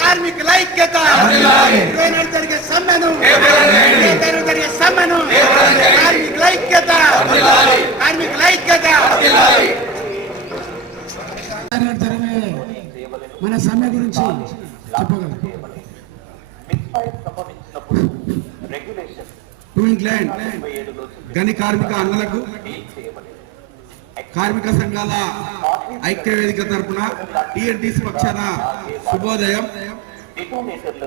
కార్మికుల ఐక్యత జరిగే సమ్మెను జరిగే సమ్మెను కార్మికుల ఐక్యత కార్మికుల ఐక్యత. మన సమ్మె గురించి చెప్పగలం. క్వీన్స్లాండ్ గని కార్మిక అన్నలకు కార్మిక సంఘాల ఐక్య వేదిక తరఫున టీఎన్టీసీ పక్షాన శుభోదయం.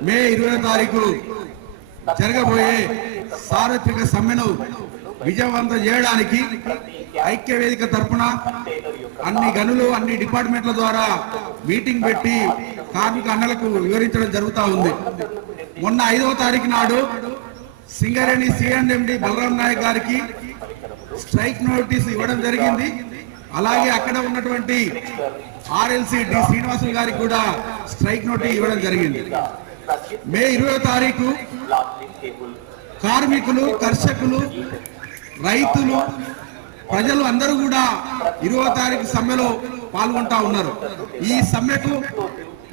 మే 20వ తారీఖు జరగబోయే సార్వత్రిక సమ్మెను విజయవంతం చేయడానికి ఐక్య వేదిక తరఫున అన్ని గనులు అన్ని డిపార్ట్మెంట్ల ద్వారా మీటింగ్ పెట్టి కార్మిక అన్నలకు వివరించడం జరుగుతూ ఉంది. మొన్న 5వ తారీఖు నాడు సింగరేణి సిఎండి బలరాం నాయక్ గారికి స్ట్రైక్ నోటీస్ ఇవ్వడం జరిగింది. అలాగే అక్కడ ఉన్నటువంటి ఆర్ఎల్సి డి శ్రీనివాసులు గారికి కూడా స్ట్రైక్ నోటీస్ ఇవ్వడం జరిగింది. మే 20వ తారీఖు కార్మికులు, కర్షకులు, రైతులు, ప్రజలు అందరూ కూడా 20వ తారీఖు సమ్మెలో పాల్గొంటా ఉన్నారు. ఈ సమ్మెకు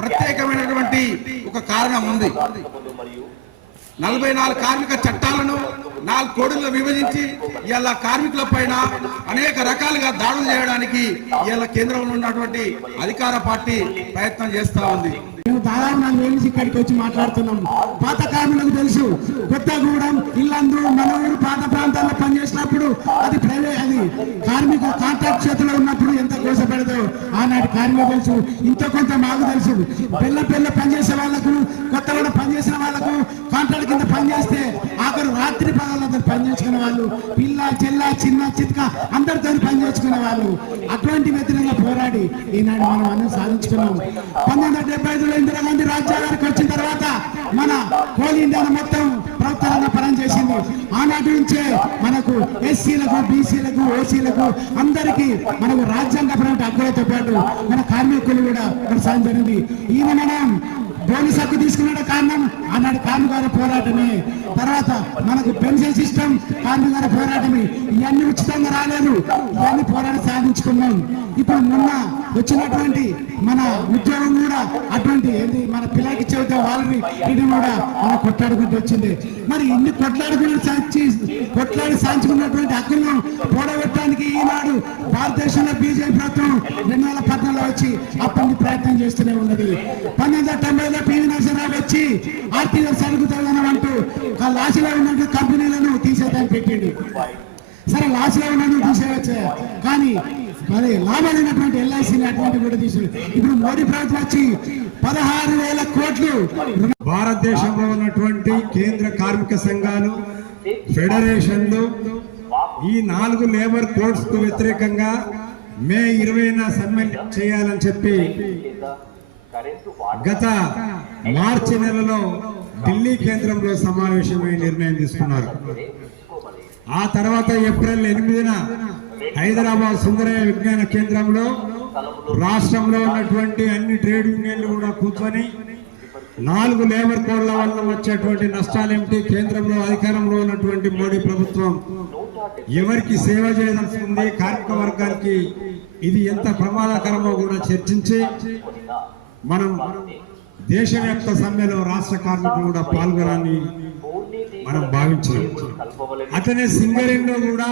ప్రత్యేకమైనటువంటి ఒక కారణం ఉంది. 44 కార్మిక చట్టాలను 4 కోడుల్లో విభజించి ఇలా కార్మికుల పైన అనేక రకాలుగా దాడులు చేయడానికి ఇలా కేంద్రంలో ఉన్నటువంటి అధికార పార్టీ ప్రయత్నం చేస్తా ఉంది. మేము దాదాపు 4 ఏళ్ళ నుంచి ఇక్కడికి వచ్చి మాట్లాడుతున్నాం. పాత కార్మికులకు తెలుసు, కొత్తగూడెం, ఇల్లందు, మనూరు పాత ప్రాంతాల్లో పనిచేసినప్పుడు అది కార్మిక కాంట్రాక్ట్ చేతిలో ఉన్నప్పుడు ఎంత కోసపెడదో ఆనాటి కార్మికులు తెలుసు. ఇంత కొంత మాకు తెలుసు. పెళ్ళ పనిచేసే వాళ్ళకు, కొత్తగూడెం పనిచేసిన వాళ్ళకు కాంట్రాక్ట్ కింద పనిచేస్తే ఆఖరు రాత్రి పగలతో పనిచేసుకునే వాళ్ళు, పిల్ల చెల్ల చిన్న చిత్క అందరితో పనిచేసుకునే వాళ్ళు. అటువంటి వ్యతిరేకంగా పోరాడి ఈనాడు మనం అన్ని సాధించుకున్నాం. 1975 ఇందిరాగాంధీ రాజ్యాంగానికి వచ్చిన తర్వాత మన కోల్ ఇండియాను మొత్తం ప్రభుత్వంగా పనిచేసింది. ఆనాటి నుంచే మనకు ఎస్సీలకు, బీసీలకు, ఓసీలకు అందరికీ మనకు రాజ్యాంగపరమైన హక్కులతో పాటు మన కార్మికులు కూడా సాయం జరిగింది. ఈయన మనం బోనస్ హక్కు తీసుకున్న కారణం ఆనాడు కార్మికుల పోరాటమే. తర్వాత మనకు పెన్షన్ సిస్టమ్ కార్మికుల పోరాటమే. ఇవన్నీ ఉచితంగా రాలేదు, ఇవన్నీ పోరాటం సాధించుకున్నాం. ఇప్పుడు మొన్న వచ్చినటువంటి మన ఉద్యోగం కూడా అటువంటి మన పిల్లలకి చెబితే వాళ్ళని ఇది కూడా మనం కొట్లాడుకుంటూ వచ్చింది. మరి ఇన్ని కొట్లాడి సాధించుకున్నటువంటి హక్కులను పోడగొట్టడానికి ఈనాడు భారతదేశంలో బీజేపీ ప్రభుత్వం 2014లో వచ్చి అప్పటి ప్రయత్నం చేస్తూనే ఉన్నది. 1990లో పివి నరసింహరావు వచ్చి ఆర్టీఓ సరుకుతాను అంటూ లాస్లో ఉన్న కంపెనీలను తీసేదాన్ని పెట్టిండు. సరే లాస్లో ఉన్నది తీసేయచ్చే, కానీ మరి లాభమైనటువంటి ఎల్ఐసిని అటువంటి కూడా తీసుకు ఇప్పుడు మోడీ ప్రభుత్వం వచ్చి 16,000 కోట్లు. భారతదేశంలో ఉన్నటువంటి కేంద్ర కార్మిక సంఘాలు, ఫెడరేషన్లు ఈ 4 లేబర్ కోడ్స్ కు వ్యతిరేకంగా మే 20న సమ్మె చేయాలని చెప్పి గత మార్చి నెలలో ఢిల్లీ కేంద్రంలో సమావేశమై నిర్ణయం తీసుకున్నారు. ఆ తర్వాత ఏప్రిల్ 8న హైదరాబాద్ సుందరయ్య విజ్ఞాన కేంద్రంలో రాష్ట్రంలో ఉన్నటువంటి అన్ని ట్రేడ్ యూనియన్లు కూడా కూర్చొని 4 లేబర్ కోడ్ల వల్ల వచ్చేటువంటి నష్టాలేమిటి, కేంద్రంలో అధికారంలో ఉన్నటువంటి మోడీ ప్రభుత్వం ఎవరికి సేవ చేయదలుచుకుంది, కార్మిక వర్గానికి ఇది ఎంత ప్రమాదకరమో కూడా చర్చించి మనం దేశవ్యాప్త సమ్మెలో రాష్ట్ర కార్మికులు కూడా పాల్గొనాలని మనం భావించాం. అట్లనే సింగరేణిలో కూడా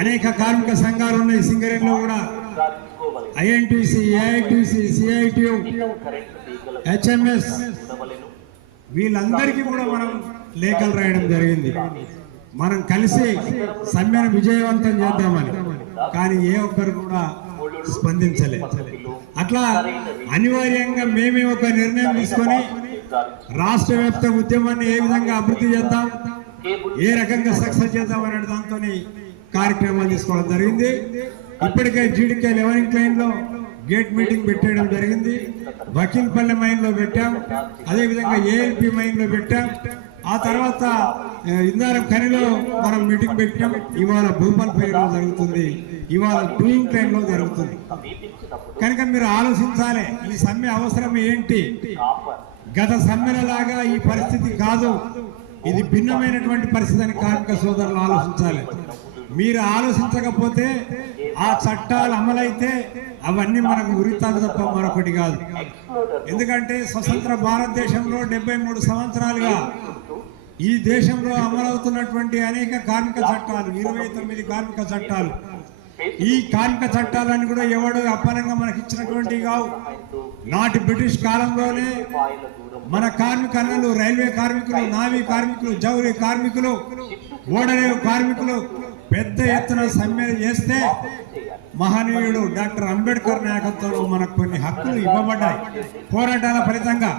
అనేక కార్మిక సంఘాలు ఉన్నాయి. సింగరేణిలో కూడా ఐఎన్టీసీ, ఏఐటీసీ, సిఐటియు, హెచ్ఎంఎస్ వీళ్ళందరికీ కూడా మనం లేఖలు రాయడం జరిగింది. మనం కలిసి సమ్మెను విజయవంతం చేద్దామని. కానీ ఏ ఒక్కరు కూడా స్పందించలేదు. అట్లా అనివార్యంగా మేమే ఒక నిర్ణయం తీసుకొని రాష్ట్ర వ్యాప్త ఉద్యమాన్ని ఏ విధంగా అభివృద్ధి చేద్దాం, ఏ రకంగా సక్సెస్ చేద్దాం అనే దాంతో కార్యక్రమాలు తీసుకోవడం జరిగింది. ఇప్పటికే జీడికే 11 లైన్లో గేట్ మీటింగ్ పెట్టేయడం జరిగింది. వకీల్పల్లి మైన్లో పెట్టాం, అదేవిధంగా ఏఎల్పి మైన్లో పెట్టాం. ఆ తర్వాత ఇందారం ఖనిలో మనం మీటింగ్ పెట్టాం. ఇవాళ భూపాల్పల్లిలో జరుగుతుంది, ఇవాళ డూయింగ్ టైంలో జరుగుతుంది. కనుక మీరు ఆలోచించాలి, ఈ సమ్మె అవసరం ఏంటి. గత సమ్మెలలాగా ఈ పరిస్థితి కాదు, ఇది భిన్నమైనటువంటి పరిస్థితి అని కార్మిక సోదరులు ఆలోచించాలి. మీరు ఆలోచించకపోతే ఆ చట్టాలు అమలైతే అవన్నీ మనకు ఉరితాలు తప్ప మరొకటి కాదు. ఎందుకంటే స్వతంత్ర భారతదేశంలో 73 సంవత్సరాలుగా ఈ దేశంలో అమలవుతున్నటువంటి అనేక కార్మిక చట్టాలు, 29 కార్మిక చట్టాలు, ఈ కార్మిక చట్టాలన్నీ కూడా ఎవడు అప్పనంగా మనకి ఇచ్చినటువంటివి కావు. నాటి బ్రిటిష్ కాలంలోనే మన కార్మికులు, రైల్వే కార్మికులు, నావీ కార్మికులు, జౌరీ కార్మికులు, ఓడరేవు కార్మికులు పెద్ద ఎత్తున సమ్మె చేస్తే మహనీయుడు డాక్టర్ అంబేద్కర్ నాయకత్వంలో మనకు కొన్ని హక్కులు ఇవ్వబడ్డాయి. పోరాటాల ఫలితంగా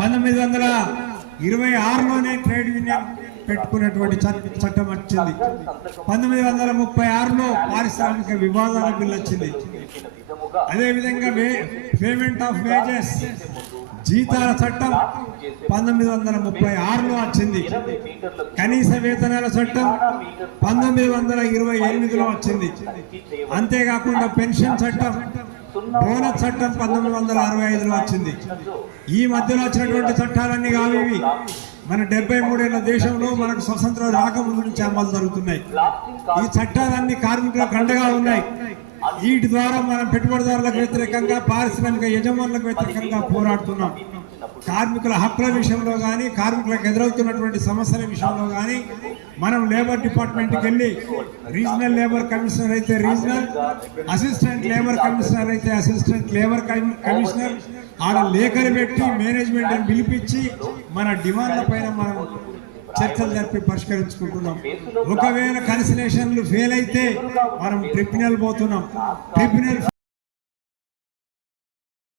1926లోనే ట్రేడ్ యూనియన్ పెట్టుకున్నటువంటి చట్టం వచ్చింది. 1936లో పారిశ్రామిక వివాదాల బిల్లు వచ్చింది. అదేవిధంగా పేమెంట్ ఆఫ్ వేజెస్, జీతాల చట్టం 1936లో వచ్చింది. కనీస వేతనాల చట్టం 1928లో వచ్చింది. అంతేకాకుండా పెన్షన్ చట్టం, బోనస్ చట్టం 1965లో వచ్చింది. ఈ మధ్యలో వచ్చినటువంటి చట్టాలన్నీ కావు ఇవి. మన 73 ఏళ్ల దేశంలో మనకు స్వతంత్రం రాకముందు నుంచి అమలు జరుగుతున్నాయి. ఈ చట్టాలన్నీ కార్మికులకు అండగా ఉన్నాయి. వీటి ద్వారా మనం పెట్టుబడిదారులకు వ్యతిరేకంగా, పారిశ్రామిక యజమానులకు వ్యతిరేకంగా పోరాడుతున్నాం. కార్మికుల హక్కుల విషయంలో కానీ, కార్మికులకు ఎదురవుతున్నటువంటి సమస్యల విషయంలో కానీ మనం లేబర్ డిపార్ట్మెంట్కి వెళ్ళి రీజనల్ లేబర్ కమిషనర్ అయితే రీజనల్, అసిస్టెంట్ లేబర్ కమిషనర్ అయితే అసిస్టెంట్ లేబర్ కమిషనర్ ఆడ లేఖలు పెట్టి మేనేజ్మెంట్ని పిలిపించి మన డిమాండ్ల పైన మనం చర్చలు జరిపి పరిష్కరించుకుంటున్నాం. ఒకవేళ కన్సిలేషన్లు ఫెయిల్ అయితే మనం ట్రిబ్యునల్ పోతున్నాం. ట్రిబ్యునల్